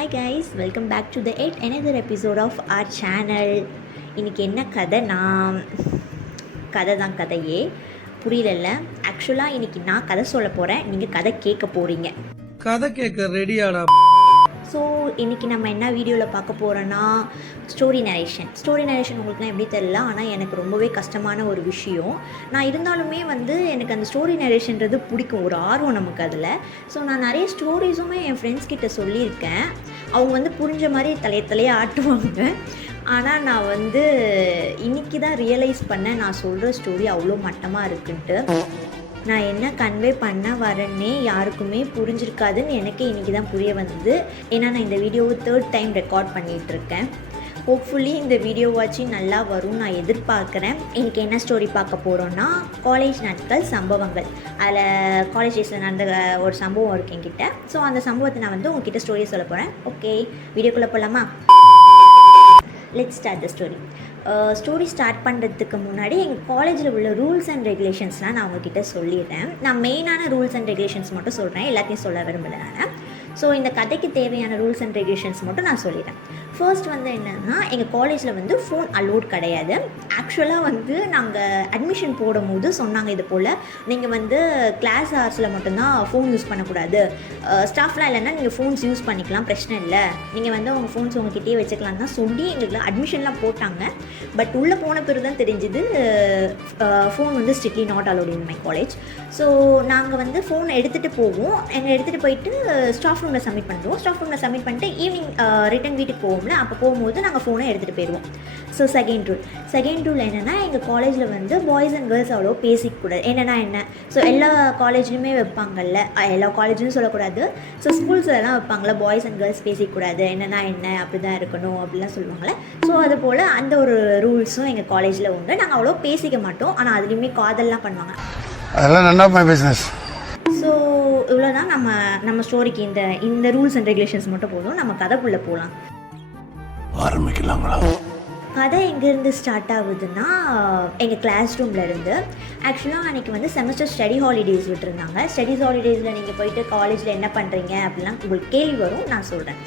Hi guys, welcome back to the yet another episode of our channel. இன்றைக்கி என்ன கதைனா கதை தான் கதையே புரியல. ஆக்சுவலாக இன்றைக்கி நான் கதை சொல்ல போகிறேன், நீங்கள் கதை கேட்க போகிறீங்க. கதை கேட்க ரெடியாடா? ஸோ இன்றைக்கி நம்ம என்ன வீடியோவில் பார்க்க போகிறோன்னா ஸ்டோரி நரேஷன் உங்களுக்குலாம் எப்படி தெரியல, ஆனால் எனக்கு ரொம்பவே கஷ்டமான ஒரு விஷயம். நான் இருந்தாலுமே எனக்கு அந்த ஸ்டோரி நரேஷன்றது பிடிக்கும், ஒரு ஆர்வம் நமக்கு அதில். ஸோ நான் நிறைய ஸ்டோரிஸுமே என் ஃப்ரெண்ட்ஸ் கிட்ட சொல்லியிருக்கேன். அவங்க புரிஞ்ச மாதிரி தலையை ஆட்டுவாங்க. ஆனால் நான் இன்றைக்கி தான் ரியலைஸ் பண்ணேன் நான் சொல்கிற ஸ்டோரி அவ்வளோ மட்டமாக இருக்குன்ட்டு. நான் என்ன கன்வே பண்ண வரேன்னே யாருக்குமே புரிஞ்சிருக்காதுன்னு எனக்கே இன்றைக்கி தான் புரிய வந்தது. ஏன்னா நான் இந்த வீடியோவை 3rd டைம் ரெக்கார்ட் பண்ணிகிட்ருக்கேன். ஹோப்ஃபுல்லி இந்த வீடியோவாச்சு நல்லா வரும் நான் எதிர்பார்க்குறேன். இன்றைக்கி என்ன ஸ்டோரி பார்க்க போகிறோன்னா காலேஜ் நாட்கள் சம்பவங்கள். அதில் காலேஜ் டேஸில் நடந்த ஒரு சம்பவம் இருக்குது என்கிட்ட. ஸோ அந்த சம்பவத்தை நான் உங்ககிட்ட ஸ்டோரியை சொல்ல போகிறேன். ஓகே, வீடியோக்குள்ளே போகலாமா? Let's start the story start பண்ணுறதுக்கு முன்னாடி எங்கள் காலேஜில் உள்ள ரூல்ஸ் அண்ட் ரெகுலேஷன்ஸ்லாம் நான் உங்ககிட்ட சொல்லிடுறேன். நான் மெயினான ரூல்ஸ் அண்ட் ரெகுலேஷன்ஸ் மட்டும் சொல்கிறேன், எல்லாத்தையும் சொல்ல விரும்பலை நான். ஸோ இந்த கதைக்கு தேவையான ரூல்ஸ் அண்ட் ரெகுலேஷன்ஸ் மட்டும் நான் சொல்லிடுறேன். ஃபர்ஸ்ட் என்னென்னா, எங்கள் காலேஜில் ஃபோன் அலோட் கிடையாது. ஆக்சுவலாக நாங்கள் அட்மிஷன் போடும்போது சொன்னாங்க, இது போல் நீங்கள் கிளாஸ் ஹவர்ஸில் மட்டும்தான் ஃபோன் யூஸ் பண்ணக்கூடாது, ஸ்டாஃப்லாம் இல்லைன்னா நீங்கள் ஃபோன்ஸ் யூஸ் பண்ணிக்கலாம், பிரச்சனை இல்லை, நீங்கள் உங்கள் ஃபோன்ஸ் உங்ககிட்டயே வச்சுக்கலாம் தான் சொல்லி எங்களுக்கு அட்மிஷன்லாம் போட்டாங்க. பட் உள்ளே போன பிறகு தான் தெரிஞ்சுது phone strictly not allowed in my college. So நாங்கள் ஃபோன் எடுத்துகிட்டு போவோம். எடுத்துகிட்டு போயிட்டு ஸ்டாஃப் ரூமில் சப்மிட் பண்ணுறோம். ஸ்டாஃப் ரூமில் சப்மிட் பண்ணிட்டு ஈவினிங் ரிட்டன் வீட்டுக்கு போவோம்ல, அப்போ போகும்போது நாங்கள் ஃபோனை எடுத்துகிட்டு போயிடுவோம். ஸோ செகண்ட் ரூல் என்னென்னா, எங்கள் காலேஜில் பாய்ஸ் அண்ட் கேர்ள்ஸ் அவ்வளோ பேசிக்கூடாது. என்ன ஸோ எல்லா காலேஜ்லையுமே வைப்பாங்கல்ல, எல்லா காலேஜ்லையும் சொல்லக்கூடாது, ஸோ ஸ்கூல்ஸ்லாம் வைப்பாங்களே பாய்ஸ் அண்ட் கேர்ள்ஸ் பேசிக்கூடாது, என்ன அப்படி தான் இருக்கணும் அப்படிலாம் சொல்லுவாங்களே. ஸோ அது போல் அந்த ஒரு ரூல்ஸும் எங்கள் காலேஜில் உண்டு. நாங்கள் அவ்வளோ பேசிக்க மாட்டோம், ஆனால் அதுலேயுமே காதல்லாம் பண்ணுவாங்க. அதெல்லாம் none of my business. So இவ்வளோதான் நம்ம ஸ்டோரிக்கு. இந்த ரூல்ஸ் அண்ட் ரெகுலேஷன்ஸ் மட்டும் போதும். நம்ம கதைக்குள்ளே போகலாம், ஆரம்பிக்கலாங்களா? கதை எங்கேருந்து ஸ்டார்ட் ஆகுதுன்னா, எங்கள் கிளாஸ் ரூமில் இருந்து. ஆக்சுவலாக அன்றைக்கி செமஸ்டர் ஸ்டடி ஹாலிடேஸ் விட்டுருந்தாங்க. ஸ்டடிஸ் ஹாலிடேஸில் நீங்கள் போயிட்டு காலேஜில் என்ன பண்ணுறீங்க அப்படிலாம் உங்களுக்கு கேள்வி வரும், நான் சொல்கிறேன்.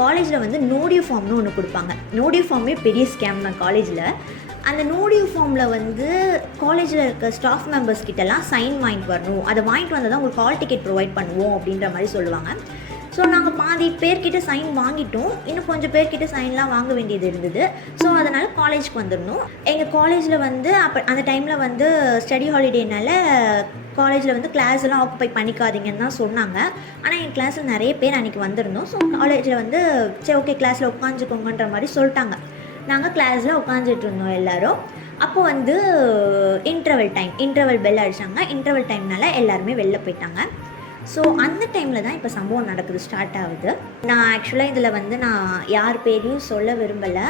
காலேஜில் நோடியூ ஃபார்ம்னு ஒன்று கொடுப்பாங்க. நோடியூ ஃபார்மே பெரிய ஸ்கேம் தான் காலேஜில். அந்த நோடியூ ஃபார்மில் காலேஜில் இருக்க ஸ்டாஃப் மெம்பர்ஸ் கிட்டலாம் சைன் வாங்கிட்டு வரணும், அதை வாங்கிட்டு வந்தால் தான் உங்களுக்கு ஹால் டிக்கெட் ப்ரொவைட் பண்ணுவோம் அப்படின்ற மாதிரி சொல்லுவாங்க. ஸோ நாங்கள் பாதி பேர்கிட்ட சைன் வாங்கிட்டோம், இன்னும் கொஞ்சம் பேர்கிட்ட சைன்லாம் வாங்க வேண்டியது இருந்தது. ஸோ அதனால் காலேஜ்க்கு வந்துடணும். எங்கள் காலேஜில் அப்போ அந்த டைமில் ஸ்டடி ஹாலிடேனால காலேஜில் கிளாஸ் எல்லாம் ஆக்குப்பை பண்ணிக்காதீங்கன்னு தான் சொன்னாங்க. ஆனால் என் கிளாஸில் நிறைய பேர் அன்றைக்கி வந்திருந்தோம். ஸோ காலேஜில் சரி ஓகே கிளாஸில் உட்காந்துக்கோங்கன்ற மாதிரி சொல்லிட்டாங்க. நாங்கள் கிளாஸில் உட்காந்துட்டு இருந்தோம் எல்லோரும். அப்போது இன்டர்வல் பெல் அடித்தாங்க. இன்டர்வல் டைம்னால எல்லாருமே வெளில போயிட்டாங்க. ஸோ அந்த டைமில் தான் இப்போ சம்பவம் நடக்குது, ஸ்டார்ட் ஆகுது. நான் ஆக்சுவலாக இதில் நான் யார் பேரையும் சொல்ல விரும்பலை,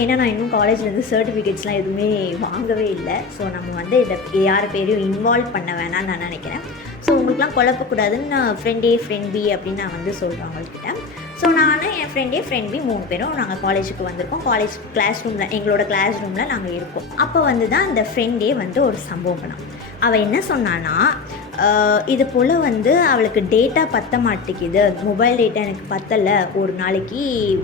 ஏன்னா நான் இன்னும் காலேஜ்லேருந்து சர்டிஃபிகேட்ஸ்லாம் எதுவுமே வாங்கவே இல்லை. ஸோ நம்ம இதை யார் பேரையும் இன்வால்வ் பண்ண வேணாம்னு நான் நினைக்கிறேன். ஸோ உங்களுக்குலாம் குழப்பக்கூடாதுன்னு ஃப்ரெண்ட் ஏ ஃப்ரெண்ட் பி அப்படின்னு நான் சொல்கிறேன் அவங்கக்கிட்ட. ஸோ நான் என் ஃப்ரெண்ட் ஏ ஃப்ரெண்ட் பி 3 பேரும் நாங்கள் காலேஜுக்கு வந்திருக்கோம். காலேஜ் கிளாஸ் ரூமில், எங்களோட கிளாஸ் ரூமில் நாங்கள் இருக்கோம். அப்போ தான் இந்த ஃப்ரெண்டே ஒரு சம்பவம் பண்ணோம். அவள் என்ன சொன்னான்னா, இது போல் அவளுக்கு டேட்டா பற்ற மாட்டேங்குது, மொபைல் டேட்டா எனக்கு பற்றலை, ஒரு நாளைக்கு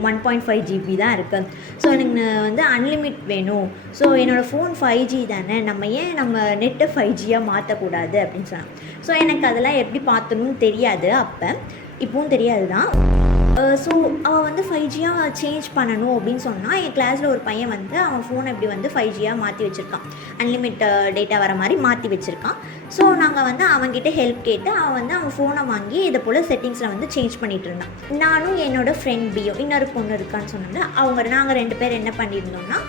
1.5 GB தான் இருக்குது, ஸோ எனக்கு அன்லிமிட் வேணும், ஸோ என்னோடய ஃபோன் 5G தானே, நம்ம நெட்டை 5Gயாக மாற்றக்கூடாது அப்படின்னு சொன்னான். ஸோ எனக்கு அதெல்லாம் எப்படி பார்த்தணும்னு தெரியாது, அப்போ இப்போவும் தெரியாது தான். ஸோ அவள் 5Gயாக சேஞ்ச் பண்ணணும் அப்படின்னு சொன்னால், என் கிளாஸில் ஒரு பையன் அவன் ஃபோனை இப்படி 5Gயாக மாற்றி வச்சுருக்கான், அன்லிமிட் டேட்டா வர மாதிரி மாற்றி வச்சுருக்கான். ஸோ நாங்கள் அவன்கிட்ட ஹெல்ப் கேட்டு அவன் அவன் ஃபோனை வாங்கி இதை போல் செட்டிங்ஸில் சேஞ்ச் பண்ணிகிட்டு இருந்தான். நானும் என்னோடய ஃப்ரெண்ட் பியோ, இன்னொரு பொண்ணு இருக்கான்னு சொன்னாங்க. நாங்கள் 2 பேர் என்ன பண்ணியிருந்தோம்னா,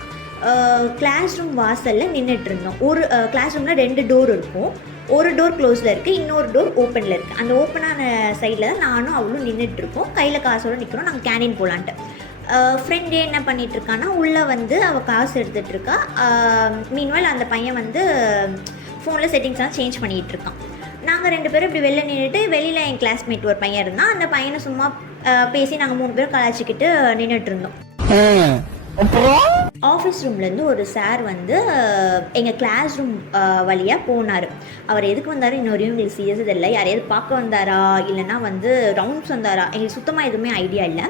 கிளாஸ் ரூம் வாசலில் நின்றுட்டு இருந்தோம். ஒரு கிளாஸ் ரூமில் 2 டோர் இருக்கும், ஒரு டோர் க்ளோஸில் இருக்குது, இன்னொரு டோர் ஓப்பனில் இருக்குது. அந்த ஓப்பனான சைடில் தான் நானும் அவளும் நின்றுட்டுருக்கோம், கையில் காசோடு நிற்கிறோம், நாங்கள் கேண்டீன் போகலான்ட்டு. ஃப்ரெண்டே என்ன பண்ணிகிட்ருக்கான்னா, உள்ளே அவள் காசு எடுத்துகிட்ருக்கா. மீன்வால் அந்த பையன் ஃபோனில் செட்டிங்ஸ்லாம் சேஞ்ச் பண்ணிகிட்ருக்கான். நாங்கள் 2 பேரும் இப்படி வெளில நின்றுட்டு, வெளியில் என் கிளாஸ்மேட் ஒரு பையன் இருந்தான். அந்த பையனை சும்மா பேசி நாங்கள் 3 பேரும் கலாச்சிக்கிட்டு நின்றுட்டு இருந்தோம். ஆஃபீஸ் ரூம்லேருந்து ஒரு சார் வந்து எங்கள் கிளாஸ் ரூம் வழியாக போனார். அவர் எதுக்கு வந்தார் இன்னொரு எங்களுக்கு சீரியஸாக தெரியல. யாரையாவது பார்க்க வந்தாரா இல்லைனா வந்து ரவுண்ட்ஸ் வந்தாரா எங்களுக்கு சுத்தமாக எதுவுமே ஐடியா இல்லை.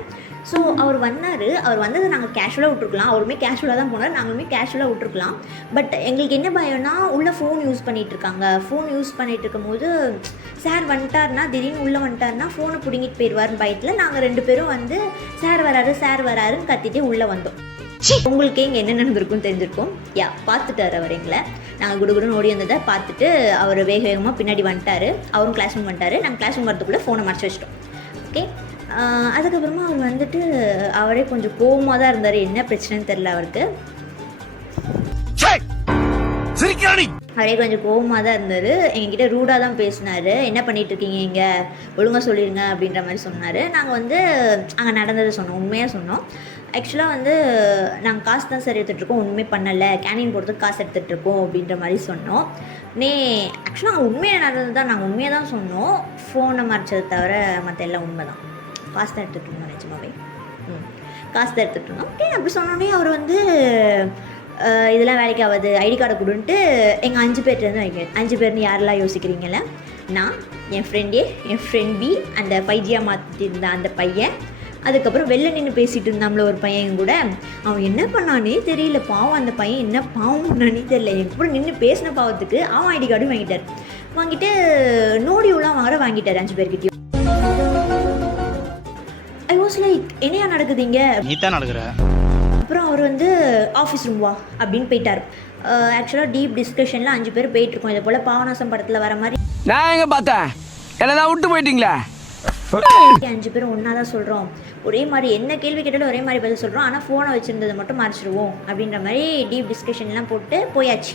ஸோ அவர் வந்தார். அவர் வந்ததை நாங்கள் கேஷுவலாக விட்ருக்கலாம். அவருமே கேஷுவலாக தான் போனார், நாங்களுமே கேஷுவலாக விட்ருக்கலாம். பட் எங்களுக்கு என்ன பயம்னா உள்ளே ஃபோன் யூஸ் பண்ணிகிட்ருக்காங்க. ஃபோன் யூஸ் பண்ணிகிட்டு இருக்கும்போது சார் வந்துட்டார்னா திடீர்னு உள்ளே வந்துட்டார்னா ஃபோனை பிடுங்கிட்டு போயிடுவார்னு பயத்தில் நாங்கள் 2 பேரும் வந்து சார் வராருன்னு கத்திட்டே உள்ளே வந்தோம். உங்களுக்கே இங்கே என்ன நடந்திருக்குன்னு தெரிஞ்சிருக்கும். பார்த்துட்டார் அவர் எங்களை. நாங்கள் குடுகுடுன்னு ஓடி வந்ததை பார்த்துட்டு அவர் வேகமாக பின்னாடி வந்துட்டார். அவரும் கிளாஸ் ரூம் வந்துட்டார். நாங்கள் கிளாஸ் ரூம் வரதுக்குள்ளே ஃபோனை மறைச்சி வச்சிட்டோம். ஓகே, அதுக்கப்புறமா அவர் வந்துட்டு அவரே கொஞ்சம் கோவமாக தான் இருந்தார். என்ன பிரச்சனைன்னு தெரில அவருக்கு. அவரே கொஞ்சம் கோவமாக தான் இருந்தார். எங்ககிட்ட ரூடாக தான் பேசினார். என்ன பண்ணிகிட்டு இருக்கீங்க இங்கே, ஒழுங்காக சொல்லிடுங்க அப்படின்ற மாதிரி சொன்னார். நாங்கள் வந்து அங்கே நடந்ததை சொன்னோம், உண்மையாக சொன்னோம். ஆக்சுவலாக வந்து நாங்கள் காசு தான் சார் எடுத்துகிட்ருக்கோம், ஒன்றுமே பண்ணலை, கேண்டீன் போகிறதுக்கு காசு எடுத்துகிட்ருக்கோம் அப்படின்ற மாதிரி சொன்னோம். ஆக்சுவலாக நாங்கள் உண்மையாக நடந்தது தான், நாங்கள் உண்மையாக தான் சொன்னோம். ஃபோனை மறைச்சதை தவிர மற்ற எல்லாம் உண்மை தான். காசு தான் எடுத்துகிட்டு இருந்தோம், நிஜமாவே காசு தான் எடுத்துகிட்டு இருந்தோம். ஓகே, அப்படி சொன்னோடனே அவர் வந்து இதெல்லாம் வேலைக்கு ஆகாது, ஐடி கார்டை கொடுன்ட்டு எங்கள் 5 பேர்லேருந்து வைக்கிறேன். 5 பேர்னு யாரெல்லாம் யோசிக்கிறீங்கள, நான், என் ஃப்ரெண்ட் பி, அந்த 5G மாற்றிட்டு இருந்த அந்த பையன், அதுக்கப்புறம் வெளில நின்று பேசிகிட்டு இருந்தாம்ல ஒரு பையன் கூட. அவன் என்ன பண்ணானே தெரியல, பாவம் அந்த பையன் என்ன பாவம் பண்ணானே தெரியல. என் கூட நின்று பேசின பாவத்துக்கு அவன் ஐடி கார்டும் வாங்கிட்டு நோடியூலாம் வாங்கிட்டார் 5 பேர்கிட்டையும். ஐ வாஸ் லைக், என்னையா நடக்குது இங்கே, நீ தான் நடக்கிற. அப்புறம் அவர் வந்து ஆஃபீஸ் ரூம் வா அப்படின்னு போயிட்டார். ஆக்சுவலாக டீப் டிஸ்கஷனில் 5 பேர் போயிட்டுருக்கோம். இதை போல் பாவநாசம் படத்தில் வர மாதிரி நான் எங்கே பார்த்தேன், என்னதான் விட்டு போயிட்டீங்களா? 5 பேரும் ஒன்றா தான் சொல்கிறோம், ஒரே மாதிரி என்ன கேள்வி கேட்டாலும் ஒரே மாதிரி பதில் சொல்கிறோம், ஆனால் ஃபோனை வச்சுருந்ததை மட்டும் மறைச்சிடுவோம் அப்படின்ற மாதிரி டீப் டிஸ்கஷன்லாம் போட்டு போயாச்சு.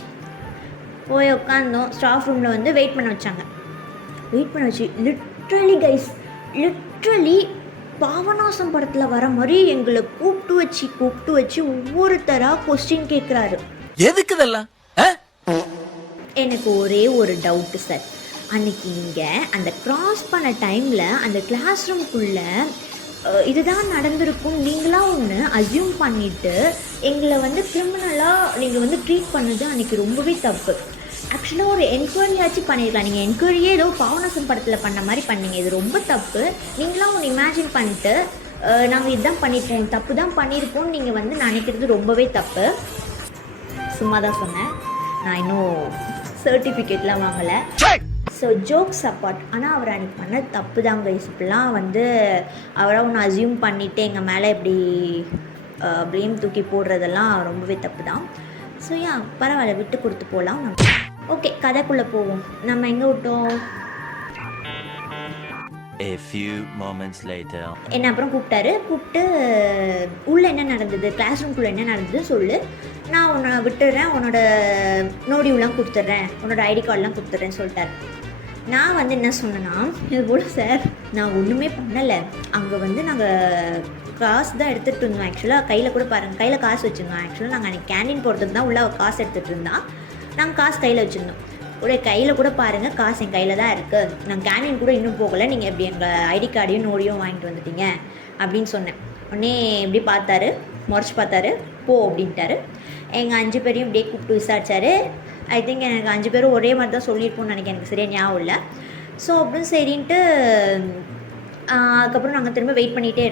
போய் உட்காந்தோம். ஸ்டாஃப் ரூமில் வந்து வெயிட் பண்ண வச்சு லிட்ரலி பாவநாசம் படத்தில் வர மாதிரி எங்களை கூப்பிட்டு வச்சு ஒவ்வொருத்தராக கொஸ்டின் கேட்குறாரு. எதுக்கு இதெல்லாம்? எனக்கு ஒரே ஒரு டவுட்டு சார், அன்றைக்கி நீங்கள் அந்த க்ராஸ் பண்ண டைமில் அந்த கிளாஸ் ரூம்குள்ளே இதுதான் நடந்திருக்கும் நீங்களாம் ஒன்று அசியூம் பண்ணிவிட்டு எங்களை வந்து கிரிமினலாக நீங்கள் வந்து ட்ரீட் பண்ணது அன்றைக்கி ரொம்பவே தப்பு. ஆக்சுவலாக ஒரு என்கொயரியாச்சும் பண்ணியிருக்கலாம். நீங்கள் என்கொயரியே ஏதோ பாவநாசம் படத்தில் பண்ண மாதிரி பண்ணீங்க, இது ரொம்ப தப்பு. நீங்களாம் ஒன்று இமேஜின் பண்ணிட்டு நாங்கள் இதுதான் பண்ணியிருப்போம், தப்பு தான் பண்ணியிருப்போம்னு நீங்கள் வந்து நினைக்கிறது ரொம்பவே தப்பு. சும்மா தான் சொன்னேன், நான் இன்னும் சர்டிஃபிகேட்லாம் வாங்கலை. ஸோ ஜோக்ஸ் அப்பார்ட், ஆனால் அவர் அன்றைக்கி பண்ண தப்பு தான் கைஸ். இப்படிலாம் வந்து அவராக ஒன்று அசியூம் பண்ணிவிட்டு எங்கள் மேலே இப்படி ப்ளேம் தூக்கி போடுறதெல்லாம் ரொம்பவே தப்பு தான். ஸோ பரவாயில்ல, விட்டு கொடுத்து போகலாம். ஓகே, கதைக்குள்ளே போவோம். நம்ம எங்கே விட்டோம்? A few moments later. என்ன அப்புறம் கூப்பிட்டு உள்ளே என்ன நடந்தது, கிளாஸ் ரூம்குள்ளே என்ன நடந்தது சொல்லு, நான் உன்னை விட்டுடுறேன், உன்னோட நோடியூலாம் கொடுத்துட்றேன், உன்னோட ஐடி கார்டெலாம் கொடுத்துட்றேன்னு சொல்லிட்டார். நான் வந்து என்ன சொன்னேன்னா, இது போல் சார் நான் ஒன்றுமே பண்ணலை, அங்கே வந்து நாங்கள் காசு தான் எடுத்துகிட்டு இருந்தோம். ஆக்சுவலாக கையில் கூட பாருங்கள், கையில் காசு வச்சுருந்தோம். ஆக்சுவலாக நாங்கள் அன்றைக்கி கேண்டீன் போகிறதுக்கு தான் உள்ள காசு எடுத்துகிட்டு இருந்தால் நாங்கள் காசு கையில் வச்சுருந்தோம். கையில் கூட பாருங்கள், காசு என் கையில் தான் இருக்குது, நாங்கள் கேண்டீன் கூட இன்னும் போகலை, நீங்கள் எப்படி எங்கள் ஐடி கார்டையும் நோடியும் வாங்கிட்டு வந்துட்டீங்க அப்படின்னு சொன்னேன். உடனே எப்படி பார்த்தாரு, முறைச்சி பார்த்தாரு, போ அப்படின்ட்டாரு. எங்கள் 5 பேரையும் இப்படியே கூப்பிட்டு விசாரிச்சார். ஐ திங்க் எனக்கு 5 பேரும் ஒரே மாதிரி தான் சொல்லியிருப்போம்னு நினைக்கிறேன், எனக்கு சரியாக ஞாபகம் இல்லை. ஸோ அப்படின்னு சரின்ட்டு அதுக்கப்புறம் நாங்கள் திரும்ப வெயிட் பண்ணிகிட்டே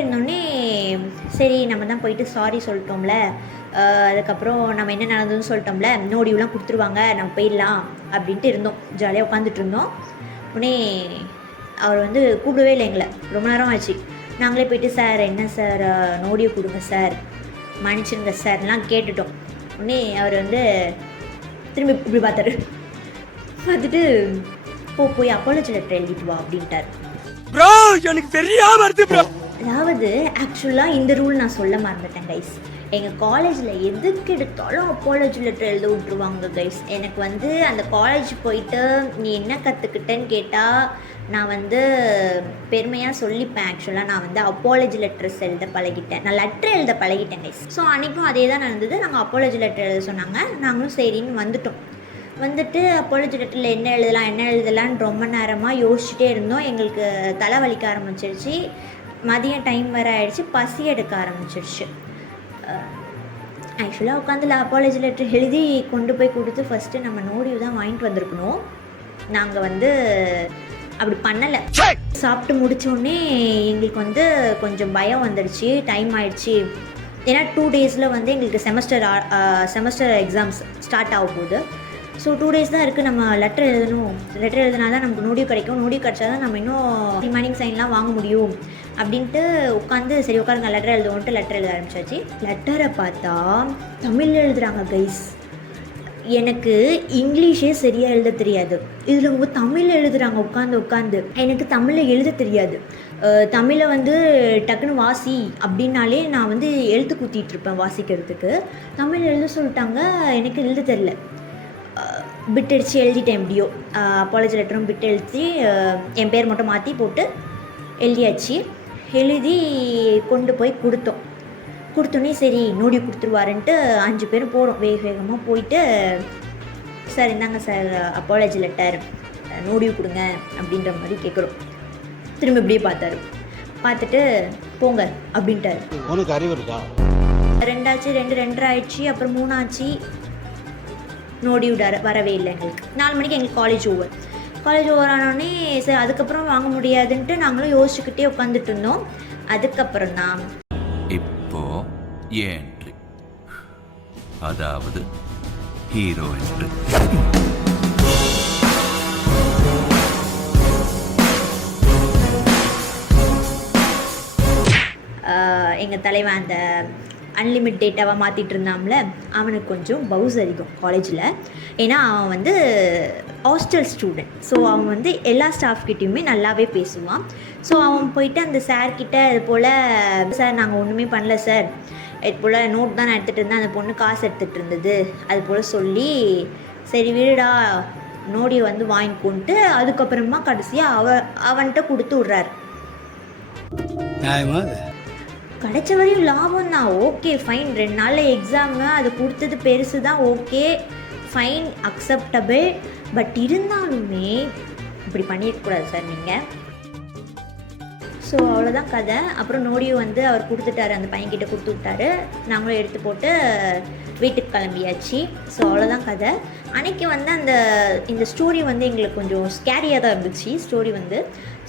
இருந்தோன்னே சரி நம்ம தான் போயிட்டு சாரி சொல்லிட்டோம்ல, அதுக்கப்புறம் நம்ம என்ன நடந்ததுன்னு சொல்லிட்டோம்ல, நோடியூலாம் கொடுத்துருவாங்க, நம்ம போயிடலாம் அப்படின்ட்டு இருந்தோம். ஜாலியாக உட்காந்துட்டு இருந்தோம். உடனே அவர் வந்து கூப்பிடவே இல்லை எங்களை, ரொம்ப நேரம் ஆச்சு. நாங்களே போயிட்டு சார் என்ன சார் நோடியை கொடுங்க சார், மன்னிச்சிருங்க சார்லாம் கேட்டுட்டோம். உடனே அவர் வந்து திரும்பி இப்படி பார்த்துட்டு போய் அப்பாலஜி லெட்டர் எழுதிட்டு வா அப்படின்ட்டார். ப்ரோ எனக்கு தெரியாம வருது ப்ரோ. அதாவது ஆக்சுவலாக இந்த ரூல் நான் சொல்ல மறந்துட்டேன் கைஸ். எங்கள் காலேஜில் எதுக்கு எடுத்தாலும் அப்பாலஜி லெட்டர் எழுத விட்ருவாங்க கைஸ். எனக்கு வந்து அந்த காலேஜ் போயிட்டு நீ என்ன கற்றுக்கிட்டேன்னு கேட்டால் நான் வந்து பெருமையாக சொல்லிப்பேன். ஆக்சுவலாக நான் வந்து அப்பாலஜி லெட்டர்ஸ் எழுத பழகிட்டேன், நான் லெட்டர் எழுத பழகிட்டேன் கைஸ். ஸோ அன்றைக்கும் அதே தான் நடந்தது. நாங்கள் அப்பாலஜி லெட்டர் எழுத சொன்னாங்க, நாங்களும் சரின்னு வந்துட்டு அப்பாலஜி லெட்டரில் என்ன எழுதலான்னு ரொம்ப நேரமாக யோசிச்சுட்டே இருந்தோம். எங்களுக்கு தலை வலிக்க ஆரம்பிச்சிருச்சு, மதியம் டைம் வேறு ஆகிடுச்சு, பசி எடுக்க ஆரம்பிச்சிருச்சு. ஆக்சுவலாக உட்காந்து அப்பாலஜி லெட்டர் எழுதி கொண்டு போய் கொடுத்து ஃபஸ்ட்டு நம்ம நோடியூ தான் வாங்கிட்டு வந்திருக்கணும். நாங்கள் வந்து அப்படி பண்ணலை. சாப்பிட்டு முடித்தோடனே எங்களுக்கு வந்து கொஞ்சம் பயம் வந்துடுச்சு, டைம் ஆயிடுச்சு. ஏன்னா 2 டேஸில் வந்து எங்களுக்கு செமஸ்டர் எக்ஸாம்ஸ் ஸ்டார்ட் ஆக போகுது. ஸோ 2 டேஸ் தான் இருக்குது, நம்ம லெட்டர் எழுதணும். லெட்டர் எழுதினா தான் நமக்கு நோடியூ கிடைக்கும். நோடியூ கிடச்சா தான் நம்ம இன்னும் ரிமைனிங் சைன்லாம் வாங்க முடியும் அப்படின்ட்டு உட்காந்து சரி உட்காருங்க லெட்டர் எழுதுவோன்ட்டு லெட்டர் எழுத ஆரம்பிச்சாச்சு. லெட்டரை பார்த்தா தமிழில் எழுதுகிறாங்க கைஸ். எனக்கு இங்கிலீஷே சரியாக எழுத தெரியாது, இதில் அவங்க தமிழில் எழுதுகிறாங்க உட்காந்து. எனக்கு தமிழில் எழுத தெரியாது. தமிழை வந்து டக்குன்னு வாசி அப்படின்னாலே நான் வந்து எழுத்து குத்திகிட்ருப்பேன் வாசிக்கிறதுக்கு. தமிழ் எழுத சொல்லிட்டாங்க, எனக்கு எழுத தெரில. பிட் அடித்து எழுதிட்டேன் எப்படியோ. அப்பாலஜி லெட்டரும் பிட் எழுதி என் பேர் மட்டும் மாற்றி போட்டு எழுதியாச்சு. எழுதி கொண்டு போய் கொடுத்தோன்னே சரி நோடியூ கொடுத்துருவாருன்ட்டு 5 பேரும் போகிறோம். வேகமாக போயிட்டு சார் இந்தாங்க சார் அப்பாலஜி லெட்டர், நோடியூ கொடுங்க அப்படின்ற மாதிரி கேட்குறோம். திரும்ப இப்படியே பார்த்துட்டு போங்க அப்படின்ட்டார். உனக்கு அறிவு இருக்கா? 2 ஆச்சு, 2 ஆயிடுச்சு, அப்புறம் 3 ஆச்சு. நோடியூ வரவே இல்லை எங்களுக்கு. 4 மணிக்கு எங்களுக்கு காலேஜ் ஓவர் ஆனோடனே சரி அதுக்கப்புறம் வாங்க முடியாதுன்ட்டு நாங்களும் யோசிச்சுக்கிட்டே உட்காந்துட்டு இருந்தோம். அதுக்கப்புறம் தான் இப்போ என்ட்ரி, அதாவது ஹீரோ என்ட்ரி. எங்கள் தலைவன் அந்த அன்லிமிட் டேட்டாவாக மாற்றிட்டு இருந்தாம்ல, அவனுக்கு கொஞ்சம் பவுஸ் அதிகம் காலேஜில். ஏன்னா அவன் வந்து ஹாஸ்டல் ஸ்டூடெண்ட். ஸோ அவன் வந்து எல்லா ஸ்டாஃப்கிட்டையுமே நல்லாவே பேசுவான். ஸோ அவன் போயிட்டு அந்த சார்கிட்ட இது போல் சார் நாங்கள் ஒன்றுமே பண்ணல சார், இது போல் நோட் தான் நான் எடுத்துகிட்டு இருந்தேன், அந்த பொண்ணு காசு எடுத்துகிட்டு இருந்தது அது போல் சொல்லி சரி விடுடா நோடியை வந்து வாங்கிக்கொண்டு அதுக்கப்புறமா கடைசியாக அவன்கிட்ட கொடுத்து விட்றாரு. கிடைச்ச வரையும் லாபம் தான், ஓகே ஃபைன். 2 நாளில் எக்ஸாமு, அது கொடுத்தது பெருசு தான், ஓகே ஃபைன் அக்செப்டபிள். பட் இருந்தாலுமே இப்படி பண்ணியிருக்கக்கூடாது சார் நீங்கள். ஸோ அவ்வளோதான் கதை. அப்புறம் நோடியூ வந்து அவர் கொடுத்துட்டாரு, அந்த பையன்கிட்ட கொடுத்து விட்டாரு. நாங்களும் எடுத்து போட்டு வீட்டுக்கு கிளம்பியாச்சு. ஸோ அவ்வளோதான் கதை. அன்றைக்கி வந்து இந்த ஸ்டோரி வந்து எங்களுக்கு கொஞ்சம் ஸ்கேரியாக தான் இருந்துச்சு ஸ்டோரி வந்து.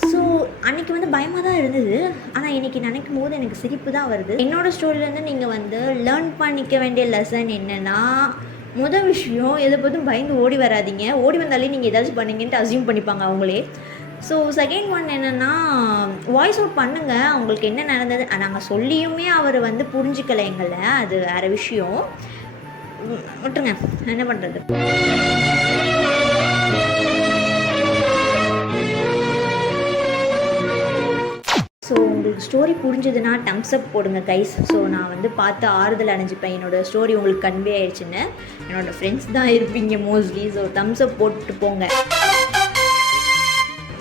ஸோ அன்றைக்கி வந்து பயமாக தான் இருந்தது. ஆனால் இன்றைக்கி நினைக்கும் போது எனக்கு சிரிப்பு தான் வருது. என்னோடய ஸ்டோரியிலேருந்து நீங்கள் வந்து லேர்ன் பண்ணிக்க வேண்டிய லெசன் என்னென்னா, முதல் விஷயம் எதை பற்றும் பயந்து ஓடி வராதிங்க. ஓடி வந்தாலே நீங்கள் ஏதாச்சும் பண்ணீங்கன்ட்டு அசியூம் பண்ணிப்பாங்க அவங்களே. ஸோ செகண்ட் ஒன் என்னென்னா, வாய்ஸ் அவுட் பண்ணுங்கள் அவங்களுக்கு என்ன நடந்தது. நாங்கள் சொல்லியுமே அவர் வந்து புரிஞ்சிக்கலை எங்களை, அது வேறு விஷயம். விட்டுருங்க, என்ன பண்ணுறது. ஸோ உங்களுக்கு ஸ்டோரி புரிஞ்சதுன்னா டம்ஸ் அப் போடுங்க கைஸ். ஸோ நான் வந்து பார்த்து ஆறுதல் அடைஞ்சிப்பேன் என்னோடய ஸ்டோரி உங்களுக்கு கன்வே ஆயிடுச்சுன்னு. என்னோடய ஃப்ரெண்ட்ஸ் தான் இருப்பீங்க மோஸ்ட்லி. ஸோ டம்ஸ் அப் போட்டு போங்க.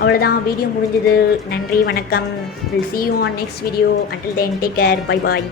அவ்வளோதான், வீடியோ முடிஞ்சது. நன்றி, வணக்கம். Will see you on next video. Until then, take care. Bye bye.